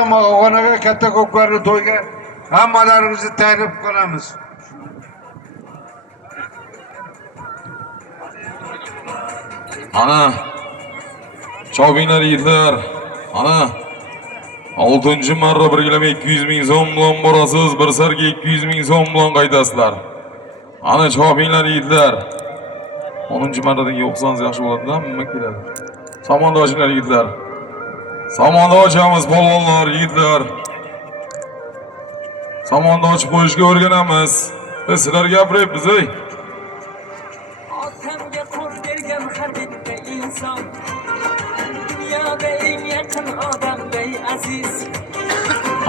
Onaga katta ko'pkarli to'yga hammalarimizni taklif qilamiz. Ana chobinglar yigitlar, ana 6-marra 1,200 ming so'm bilan borasiz, bir sarga 200 ming so'm bilan qaytasizlar. Ana chobinglar yigitlar. 10-marradan yo'qsangiz yaxshi bo'ladi-da, nima keladi? Samonda ochinglar yigitlar. Samonda ochamiz polvonlar, yigitlar. Samonda ochib qo'yishga o'rganamiz. Biz sizlarga gapiryapmiz, ey. Otamga qo'l bergan har bitta inson dunyoda eng yaqin odamday aziz.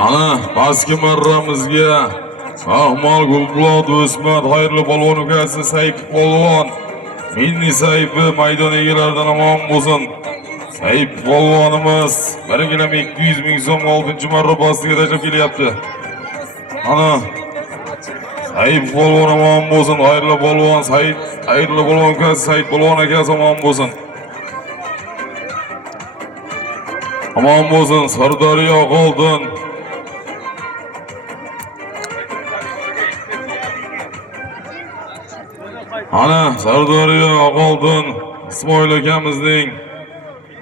Ana pastki marramizga Ahmal Gulbulat O'smat xayrli polvon ukasi Sayf polvon, Minni Sayfi maydon egalaridan omon bo'lsin. Sayf polvonimiz 1,200 ming so'm 6-marra pastiga tashlab kelyapti. Ana Sayf polvon omon bo'lsin, xayrli polvon Sayf, xayrli polvon ukasi Sayf polvon akasi omon bo'lsin. Omon bo'lsin, Sirdaryo Qoldin. Ana Sirdaryo Qoldin Ismoil akamizning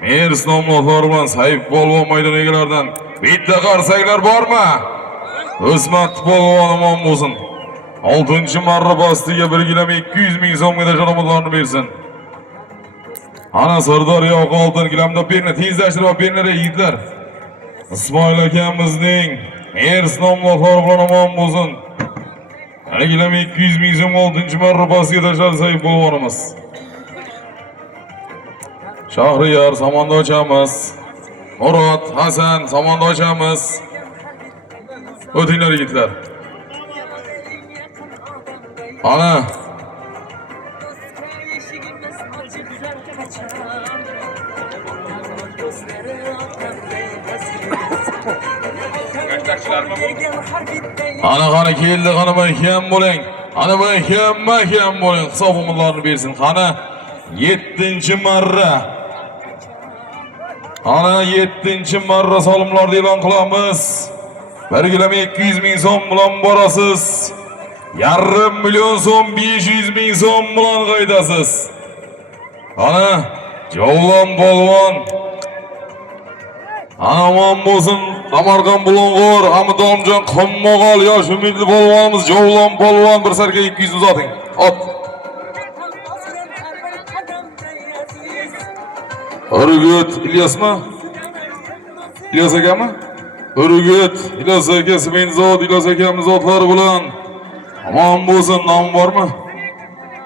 Mers nomlari bilan Sayf polvon maydon egalaridan bitta qarsaklar bormi? O'smat polvon omon bo'lsin. 6-marra pastiga 1,200 ming so'mga tashlamoqlarni bersin. Ana Sirdaryo Qoldin gilamda berni tezlashtirib berni yigitlar. Ismoil akamizning Mers nomlari bilan omon bo'lsin. 1,200 ming so'm 6-marra pastiga tashladi Sayf polvonimiz. Shahriyar Samonda ochamiz. Murod, Hasan Samonda ochamiz. O'tinglar yigitlar. Ana Ana qani keldi, qani mahkam bo'ling. Ana mahkam bo'ling. Hisobimlarni bersin. Qani 7-marra. Ana 7-marra solimlarni e'lon qilamiz. 1,200 ming so'm bilan borasiz. 500 million so'm 500 ming so'm bilan qaydasiz. Ana Javlon polvon. Aman bo'lsin, Samarqand Bulung'ur, Hamidonjon Qummoqol yosh umidli polvonimiz Javlon polvon bir sarga 200 uzating. Ot. Urgut İlyasmi? İlyas akami? Urgut İlyas akasi men zot İlyas akamiz zotlari bilan aman bo'lsin, nom bormi?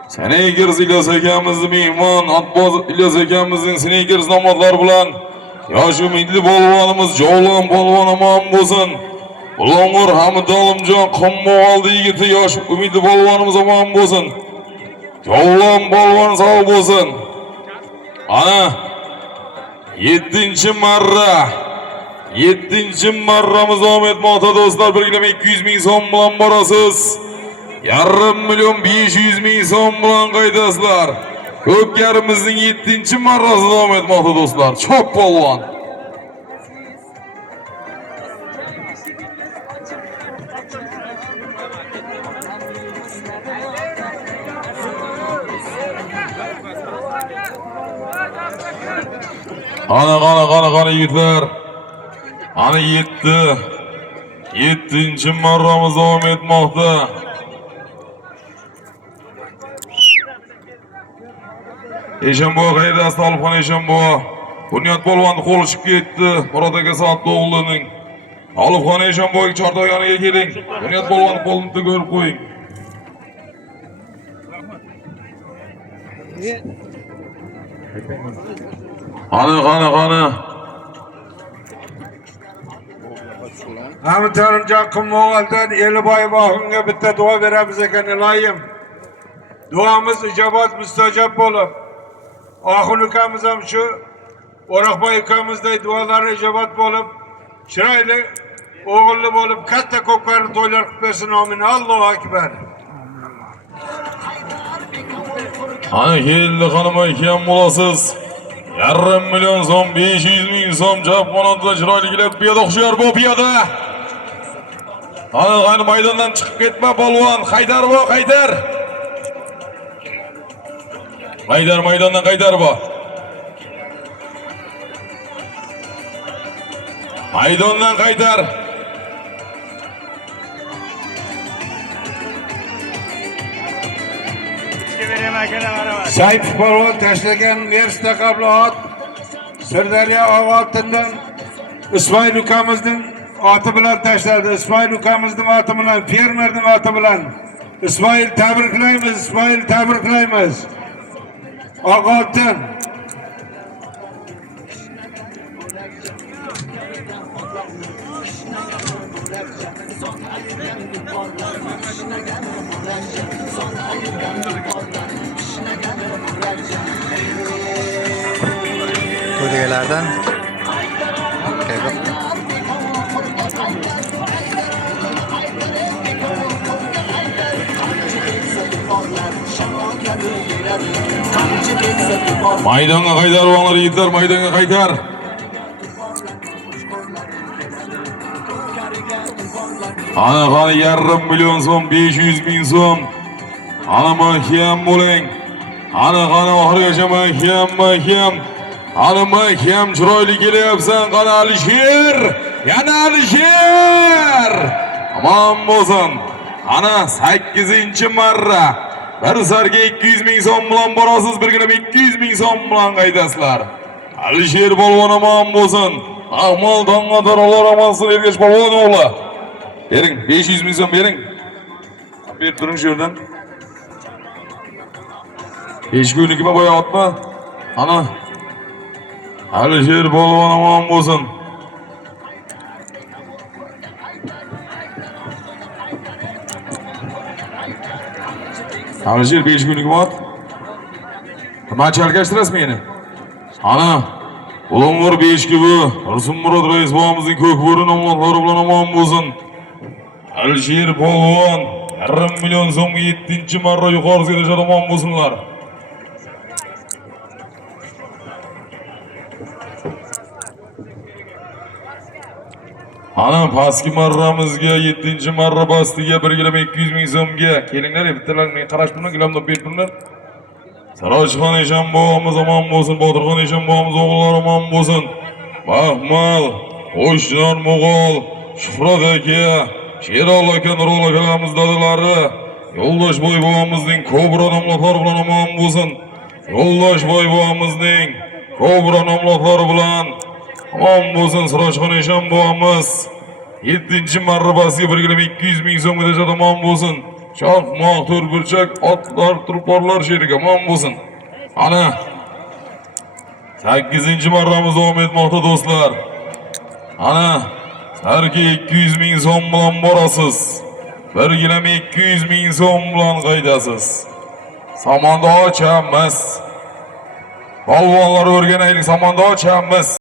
Sneakers İlyas akamizning mehmon, Atboz İlyas akamizning Sneakers nomotlari bilan yosh umidli polvonimiz Javlon polvon aman bo'lsin. Bulung'ur Hamidonjon Qummoqol yigiti yosh umidli polvonimiz aman bo'lsin. Javlon polvon sog' bo'lsin. Ana 7-marra 7-marramiz davom etmoqda do'stlar. 1,200 ming so'm bilan borasiz. 500 million 500 ming so'm bilan qaydasizlar. Ko'pkarimizning 7-marrasi davom etmoqda do'stlar. Çok polvon. Ana yigitlar. Ana 7-marramiz davom etmoqda. Eshonboy qaydasi Olxon Eshonboy. Bunyod polvonni qo'li chiqib ketdi. Murod aka Saatli o'g'lining. Olxon Eshonboy chortoq yoniga keling. Bunyod polvonni qo'lini ko'rib qo'ying. Qani. Hamidonjon Qummoqoldan Eliboy Vohimga bitta duo beramiz ekan, iloyim. Duomiz ijobat mustajob bo'lib, Oxun ukamiz ham shu O'roqboy ukamizday duolari ijobat bo'lib, chiroyli o'g'illi bo'lib, katta ko'pkarli to'ylar qilib bersin. Amin. Allohu akbar. Ana keldi, qani mahkam bo'lasiz. Yarım milyon so'm, 500 ming so'm chapqonotda chiroyli kelib piyoda hushyor bu piyoda. Qani maydondan chiqib ketma polvon, Haydar bu, Haydar. Haydar maydondan Haydar bu. Maydondan Haydar. Saipov polvon tashlagan Mersta qabloat Sirdaryo og'otidan Ismoil ukamizning oti bilan tashladi. Ismoil ukamizning oti bilan, fermerning oti bilan. Ismoil tabriklaymiz, Ismoil tabriklaymiz. Og'otin. To'ylardan Maydonga Haydar o'g'illar, yigitlar, maydonga Haydar. Ana yarım milyon so'm, 500 ming so'm. Ana mahkam bo'ling. Ana oxirigacha mahkam. Ana mahkam chiroyli kelyapsan, qani Alisher. Yana Alisher. Aman bo'lsin. Ana 8-marra. Bir sarga 200 ming so'm bilan borasiz, birgina 200 ming so'm bilan qaydasizlar. Alisher polvon aman bo'lsin. Ahmol dongotar Alloh amansin Ergash polvon o'g'li. Bering, 500 ming so'm bering. Berib turing shu yerdan. Hech kuniki boya otma. Ana. Alisher polvon aman bo'lsin. Alisher 5 kunlik ot. Maç arkadaşlarız yine? Ana. Ulumur 5 gibi. Arsun Murat Reis babamızın kökbörün amanları bilan aman bo'lsin. Alisher polvon. Yarım milyon so'mga 7-marra yuqori kelishadi aman bo'lsinlar. Ana pastki marramizga 7-marra bastiga 1 200 ming so'mga kelinglar, bittalarni qarash bilan gilamda beribdilar. Sarojxon Eshon bobomiz omon bo'lsin, Botirxon Eshon bobomiz o'g'illari omon bo'lsin. Mahmal, O'shnon Mo'g'ul, Shuhrat aka, Sherol aka, Nurol akalarimiz dadalari, Yo'ldoshboy bobomizning Kobra nomlari bilan omon bo'lsin. Yo'ldoshboy bobomizning Kobra nomlari bilan omon bo'lsin. Sarojxon Eshon bobomiz 7-marra basiga 1 ming so'mga tashadi omon bo'lsin. Shoh mo'tor burchak otlar turporlar sheriga omon bo'lsin. Ana 8-marramiz davom etmoqda do'stlar. Ana sarki 200 ming so'm bilan borasiz. Birgina 200 ming so'm bilan qaydasiz. Samonda ochamiz. Polvonlar o'rganaylik, samonda ochamiz.